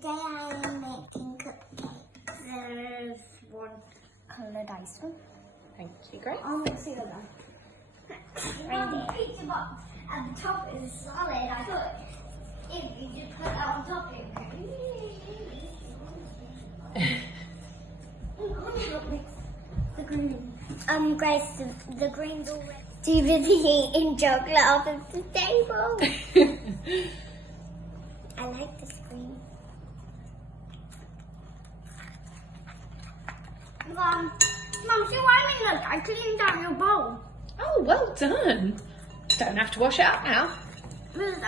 Today I'm making cupcakes. There's one coloured icing. Thank you, Grace. I'll mix the other. The pizza box at the top is solid. I thought if you just put that on top, it would the green. Grace, the green's already too busy eating chocolate off of the table. I like this green. Mom, see what I mean? Look, I cleaned out your bowl. Oh, well done. Don't have to wash it up now. This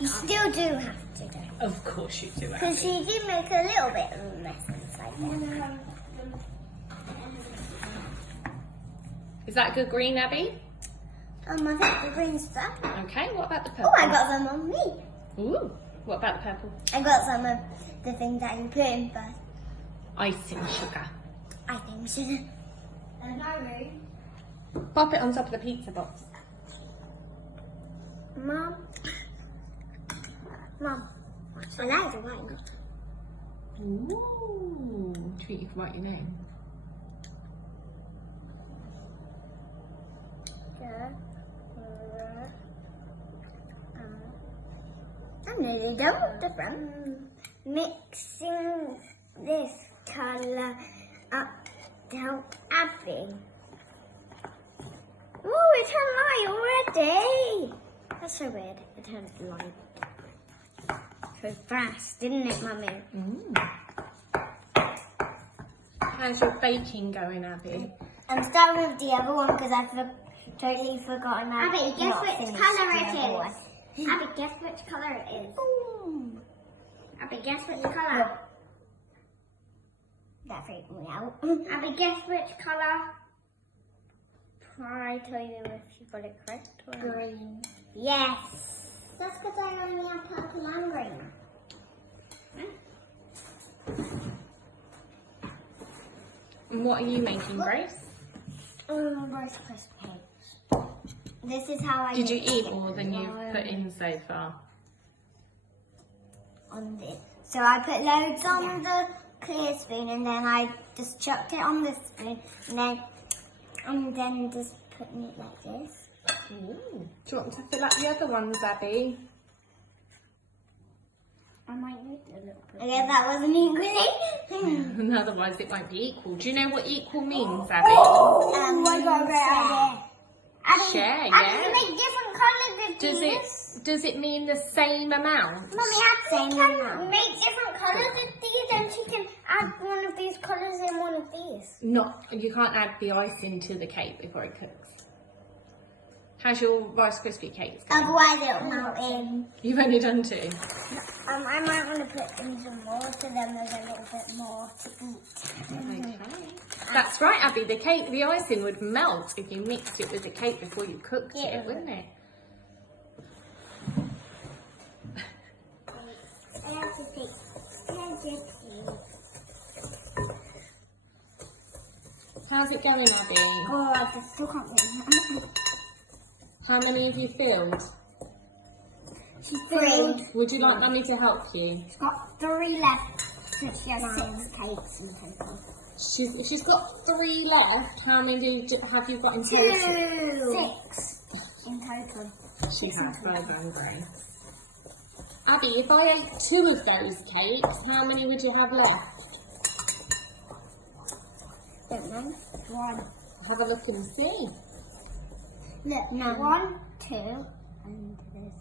you still do have to do. Of course you do, Because Abby. you did make a little bit of a mess inside there. Is that good green, Abby? I think the green stuff. Okay, what about the Oh, purple? I got some on me. Ooh, what about the purple? I got some of the things that you put in first. Icing sugar. I think so. And I room. Pop it on top of the pizza box. Mom, I like the white. Ooh, do you think you can write your name? I'm nearly done with the front. Mixing this colour up to help Abby. Oh, it turned light already. That's so weird. It turned light. So fast, didn't it, Mummy? How's your baking going, Abby? I'm starting with the other one because I've totally forgotten. Abby, guess which colour it is. Abby, guess which colour it is. Ooh. Abby, guess which colour. That freaked me out. Abby, guess which colour. Try tell you if you got it correct. Or green. Yes. That's because I only have purple and green. And what are you making, Grace? Rice Krispies. This is how I Did you make eat it. more than you've put in so far? On this. So I put loads on the clear spoon and then I just chucked it on the spoon and then just putting it like this. Ooh. Do you want to fill up the other ones, Abby? I might need a little bit. I guess that wasn't equally. And otherwise it won't be equal. Do you know what equal means, Abby? I got a great idea. Share, I yeah. can make different colours of these. Does it mean the same amount? Mummy, Abby can make different colours of these and she can add one of these colours in one of these. You can't add the icing to the cake before it cooks. How's your Rice Krispie cakes going? Otherwise it'll melt in. You've only done 2. I might want to put in some more so then there's a little bit more to eat. Okay. That's right, Abby. The icing would melt if you mixed it with the cake before you cooked it, wouldn't it? I have to take How's it going, Abby? Oh, I still can't get it. How many have you filled? She's 3. Would you like Mummy to help you? She's got 3 left. So she has 6 cakes in total. She's got 3 left. How many have you got in total? 6 in total. She has, well done, Grace. Abby, if I ate 2 of those cakes, how many would you have left? Don't know. 1. Have a look and see. Look, 1, 2, and there's